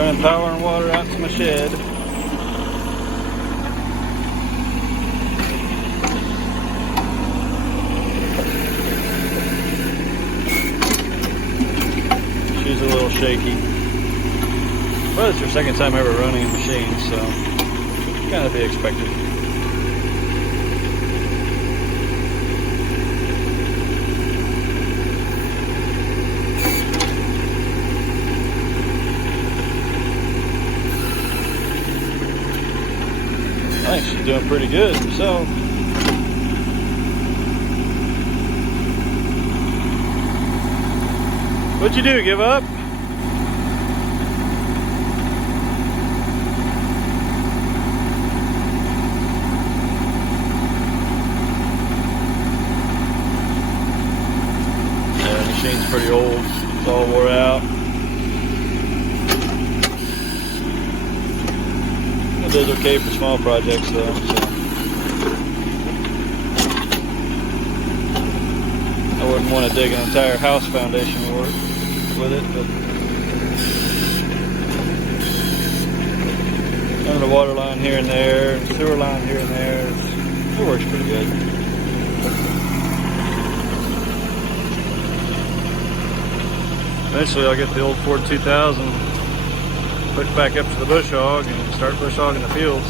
running power and water out to my shed. She's a little shaky, but it's her second time ever running a machine, so kind of be expected. I think she's doing pretty good herself. What'd you do, give up? Yeah, the machine's pretty old. It's all wore out. It does okay for small projects though, so. I wouldn't want to dig an entire house foundation with it, but under the water line here and there, sewer line here and there, it works pretty good. Eventually I'll get the old Ford 2000 hooked back up to the bush hog and start bush hogging the fields.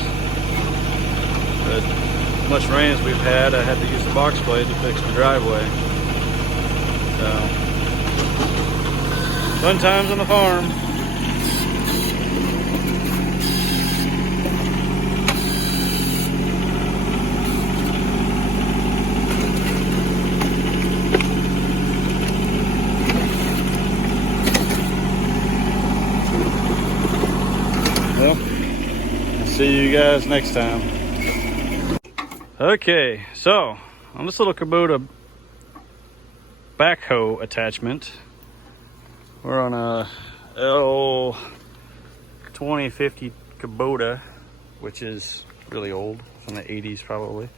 But as much rain as we've had, I had to use the box blade to fix the driveway. So, fun times on the farm. Well, I'll see you guys next time. Okay, so on this little Kubota backhoe attachment, we're on a L2050 Kubota, which is really old. It's from the 80s probably.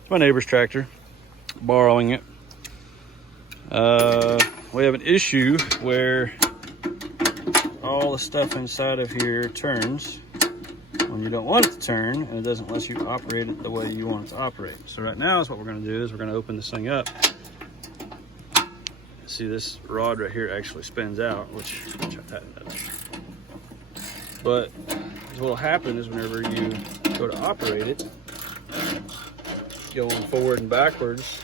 It's my neighbor's tractor, borrowing it. We have an issue where all the stuff inside of here turns when you don't want it to turn, and it doesn't let you operate it the way you want it to operate. So right now is what we're going to do is we're going to open this thing up. See, this rod right here actually spins out, which I tightened that up. But what will happen is whenever you go to operate it, going forward and backwards,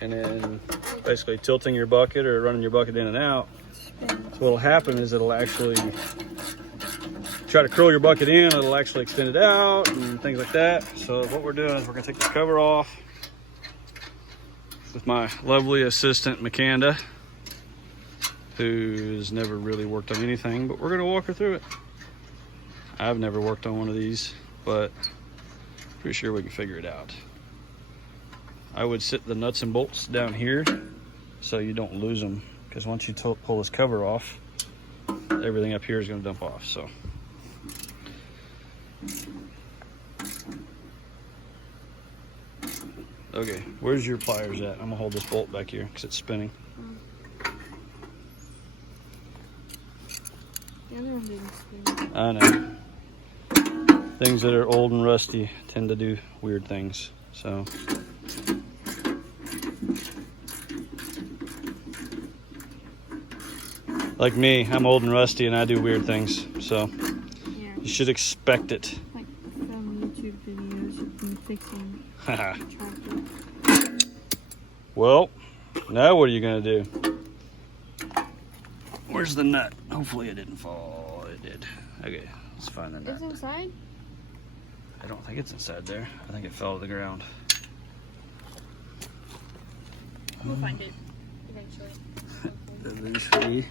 and then basically tilting your bucket or running your bucket in and out, so what will happen is it'll actually try to curl your bucket in, it'll actually extend it out and things like that. So what we're doing is we're gonna take this cover off with my lovely assistant Makanda, who's never really worked on anything, but we're gonna walk her through it. I've never worked on one of these, but pretty sure we can figure it out. I would sit the nuts and bolts down here so you don't lose them, because once you pull this cover off, everything up here is gonna dump off, so. Okay, where's your pliers at? I'm gonna hold this bolt back here because it's spinning. The other one didn't spin. I know. Things that are old and rusty tend to do weird things, so. Like me, I'm old and rusty and I do weird things, so yeah. You should expect it. Like from YouTube videos of me fixing tractor. Well, now what are you gonna do? Where's the nut? Hopefully it didn't fall. It did. Okay, let's find the nut. It's inside? I don't think it's inside there. I think it fell to the ground. We'll find it eventually. Eventually.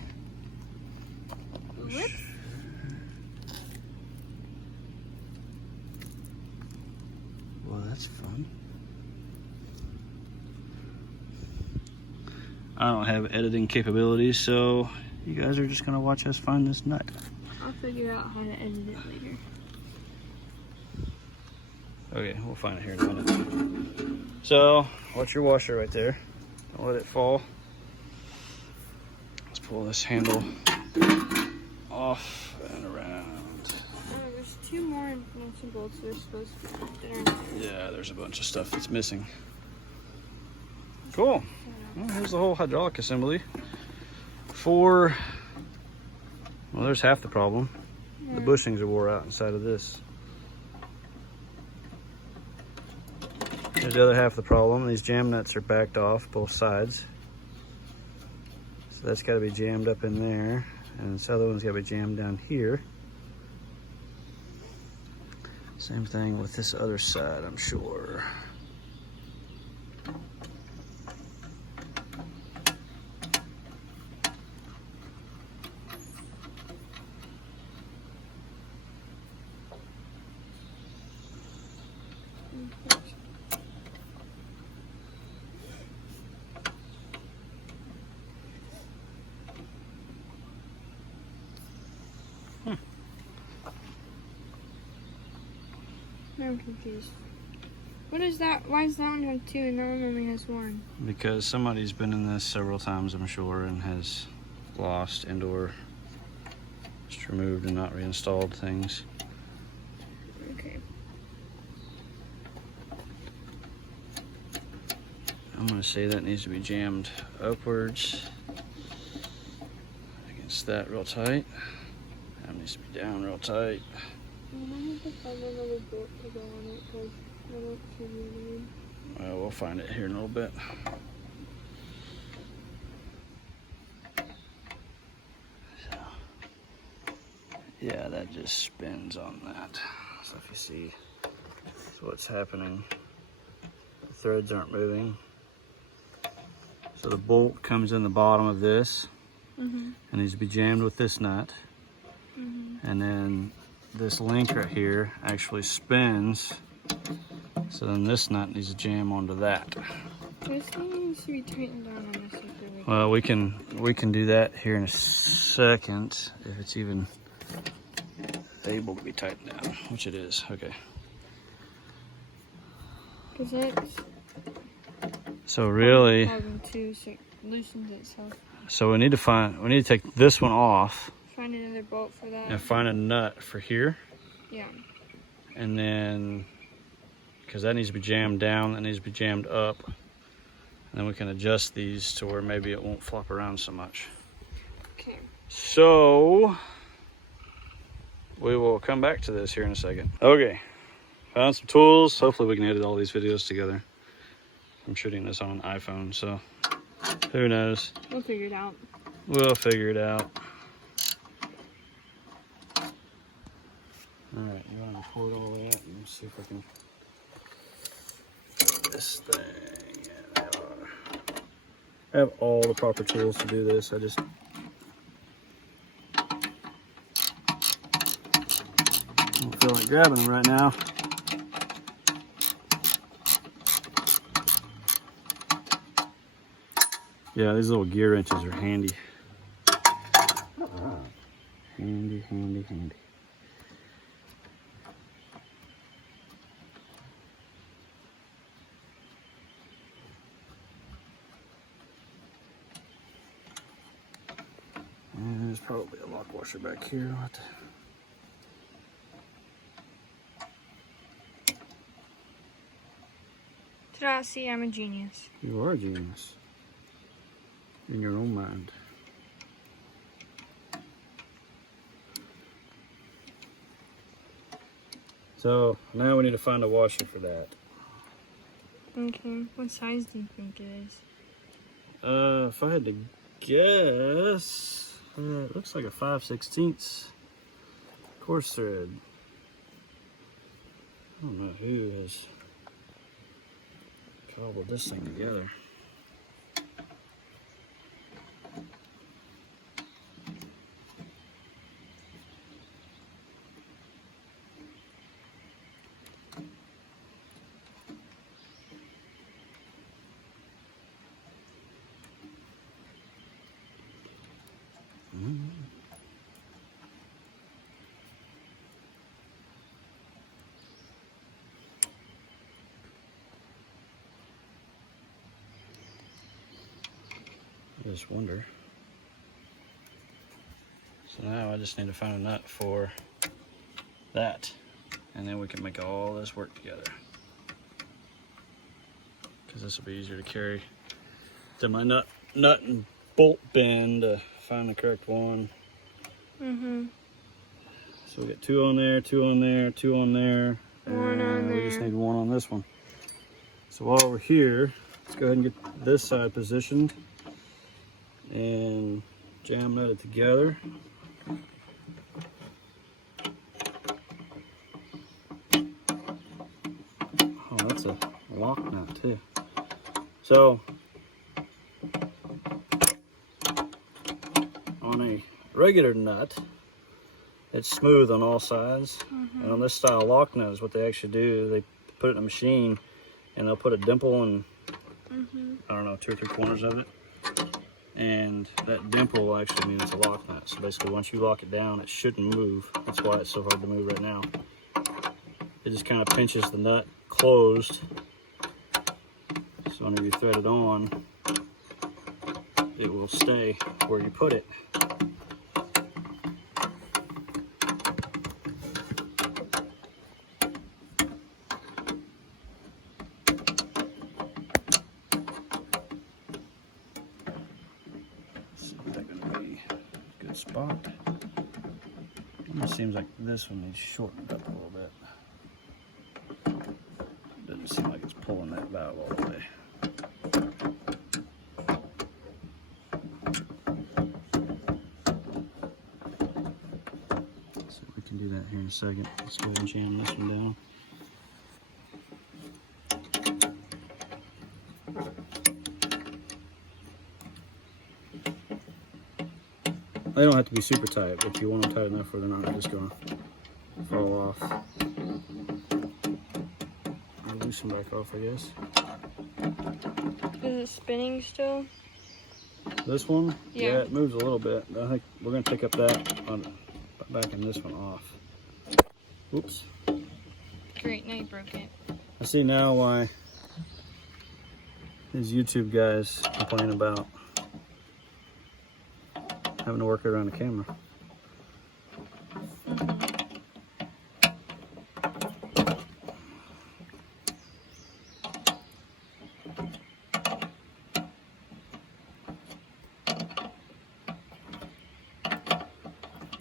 Whoops. Well, that's fun. I don't have editing capabilities, so you guys are just gonna watch us find this nut. I'll figure out how to edit it later. Okay, we'll find it here in a minute. So, watch your washer right there. Don't let it fall. Let's pull this handle off and around. Oh, there's 2 more nuts and bolts that are supposed to be. Yeah, there's a bunch of stuff that's missing. Cool. Well, here's the whole hydraulic assembly for, well, there's half the problem. The bushings are wore out inside of this. Here's the other half of the problem. These jam nuts are backed off both sides. So that's got to be jammed up in there. And this other one's got to be jammed down here. Same thing with this other side, I'm sure. I'm confused. What is that? Why does that one have 2 and that one only has 1? Because somebody's been in this several times, I'm sure, and has lost and or just removed and not reinstalled things. Okay. I'm going to say that needs to be jammed upwards against that real tight. That needs to be down real tight. I have to find another bolt to go on it because I don't see the other one. Well, we'll find it here in a little bit. So, yeah, that just spins on that. So if you see what's happening, the threads aren't moving. So the bolt comes in the bottom of this and needs to be jammed with this nut. And then this link right here actually spins, so then this nut needs to jam onto that. This thing needs to be tightened down on this. Well, we can do that here in a second if it's even able to be tightened down, which it is. Okay. Because it's So really, too, so it loosens itself. so we need to take this one off. Find another bolt for that. And find a nut for here. Yeah. And then, because that needs to be jammed down, that needs to be jammed up. And then we can adjust these to where maybe it won't flop around so much. Okay. So, we will come back to this here in a second. Okay, found some tools. Hopefully we can edit all these videos together. I'm shooting this on an iPhone, so who knows? We'll figure it out. We'll figure it out. All right, you want to record all that and see if I can this thing. Yeah, I have all the proper tools to do this. I just don't feel like grabbing them right now. Yeah, these little gear wrenches are handy. Handy, handy, handy. And there's probably a lock washer back here. What Ta-da, see, I'm a genius. You are a genius. In your own mind. So now we need to find a washer for that. Okay, what size do you think it is? If I had to guess, it looks like a 5/16 coarse thread. I don't know who has cobbled this thing together. I just wonder. So So now I just need to find a nut for that, and then we can make all this work together. Because this will be easier to carry than my nut and bolt bin to find the correct one. So we get 2 on there, 2 on there, 2 on there, One on and we just there. need 1 on this one. So while we're here, let's go ahead and get this side positioned and jam that together. Oh, that's a lock nut too. So on a regular nut, it's smooth on all sides, and on this style lock nut is what they actually do. They put it in a machine, and they'll put a dimple in, I don't know, 2 or 3 corners of it, and that dimple will actually mean it's a lock nut. So basically, once you lock it down, it shouldn't move. That's why it's so hard to move right now. It just kind of pinches the nut closed, so whenever you thread it on, it will stay where you put it. Spot. It seems like this one needs shortened up a little bit. Doesn't seem like it's pulling that valve all the way. So we can do that here in a second. Let's go ahead and jam this one down. They don't have to be super tight, but you want them tight enough where they're not just going to fall off. I'll loosen back off, I guess. Is it spinning still? This one? Yeah. It moves a little bit. I think we're going to pick up that on backing this one off. Oops. Great, now you broke it. I see now why these YouTube guys complain about having to work around the camera.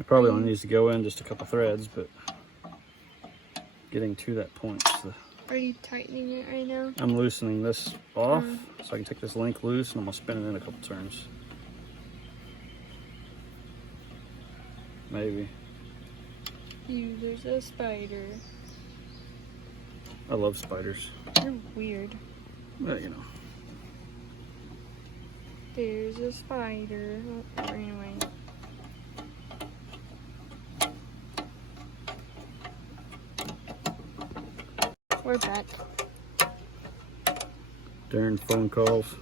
It probably only needs to go in just a couple threads, but getting to that point. Are you tightening it right now? I'm loosening this off so I can take this link loose, and I'm gonna spin it in a couple turns. Maybe. There's a spider. I love spiders. They're weird. But you know. There's a spider. Oh, anyway. We're back. Darn phone calls.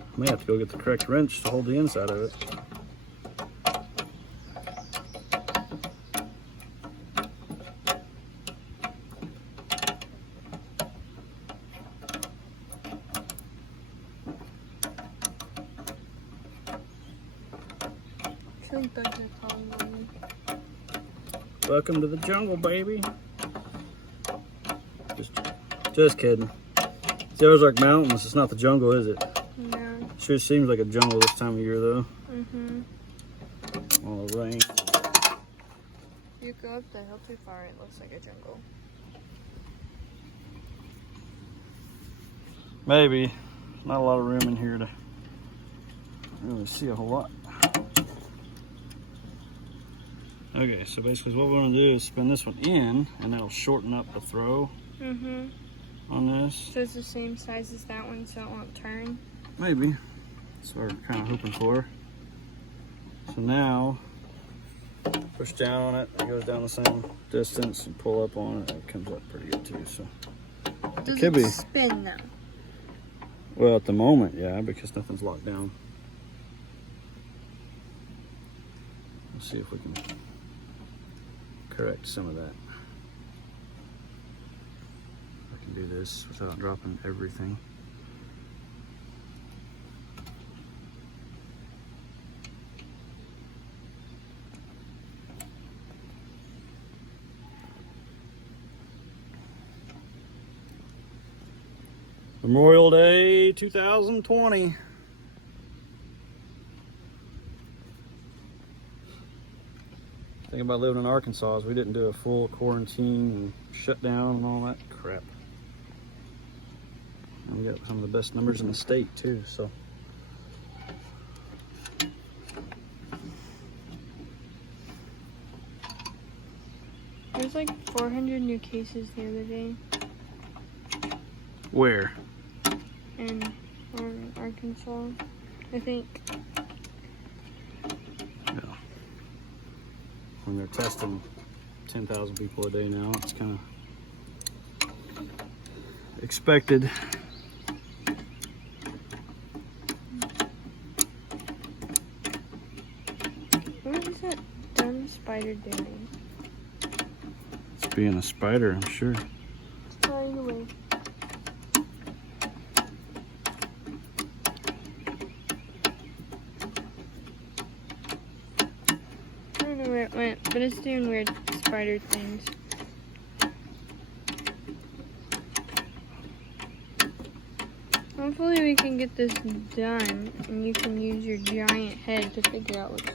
I may have to go get the correct wrench to hold the inside of it. I think bugs are calling me. Welcome to the jungle, baby. Just kidding. It's the Ozark Mountains. It's not the jungle, is it? No. Sure seems like a jungle this time of year, though. Mm-hmm. All the rain. You go up the hill too far, it looks like a jungle. Maybe. Not a lot of room in here to really see a whole lot. Okay, so basically what we're going to do is spin this one in, and that'll shorten up the throw on this. So it's the same size as that one, so it won't turn? Maybe. That's what we're kind of hoping for. So now, push down on it, it goes down the same distance, and pull up on it, it comes up pretty good too. So Does could be. it spin though? Well, at the moment, yeah, because nothing's locked down. Let's see if we can correct some of that. I can do this without dropping everything. Memorial Day 2020. Thing about living in Arkansas is we didn't do a full quarantine and shut down and all that crap. And we got some of the best numbers in the state too, so. There's like 400 new cases the other day Where? in Arkansas, I think. Yeah. When they're testing 10,000 people a day now, it's kind of expected. What is that dumb spider doing? It's being a spider, I'm sure. It's flying away. I don't know where it went, but it's doing weird spider things. Hopefully we can get this done and you can use your giant head to figure out what's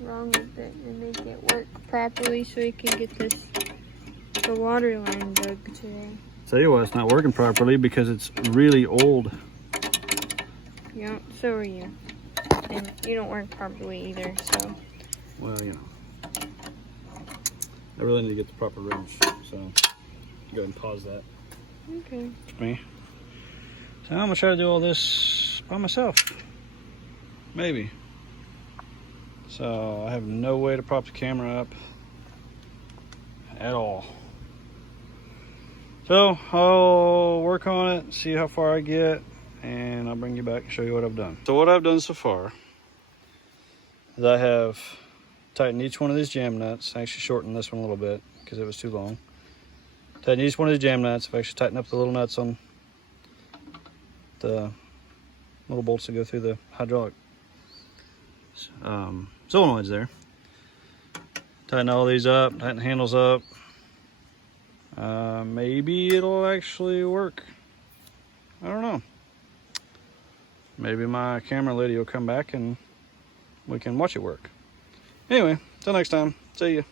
wrong with it and make it work properly so we can get the water line dug today. Tell you why it's not working properly, because it's really old. Yeah, so are you. And you don't work properly either, so. Well, you know. I really need to get the proper wrench, so go ahead and pause that. Okay. For me. So I'm gonna try to do all this by myself. Maybe. So I have no way to prop the camera up at all. So I'll work on it, see how far I get, and I'll bring you back and show you what I've done. So what I've done so far is I have tightened each one of these jam nuts. I actually shortened this one a little bit because it was too long. Tightened each one of these jam nuts. I've actually tightened up the little nuts on the little bolts that go through the hydraulic solenoids there. Tighten all these up, tighten the handles up. Maybe it'll actually work. I don't know. Maybe my camera lady will come back and we can watch it work. Anyway, till next time, see ya.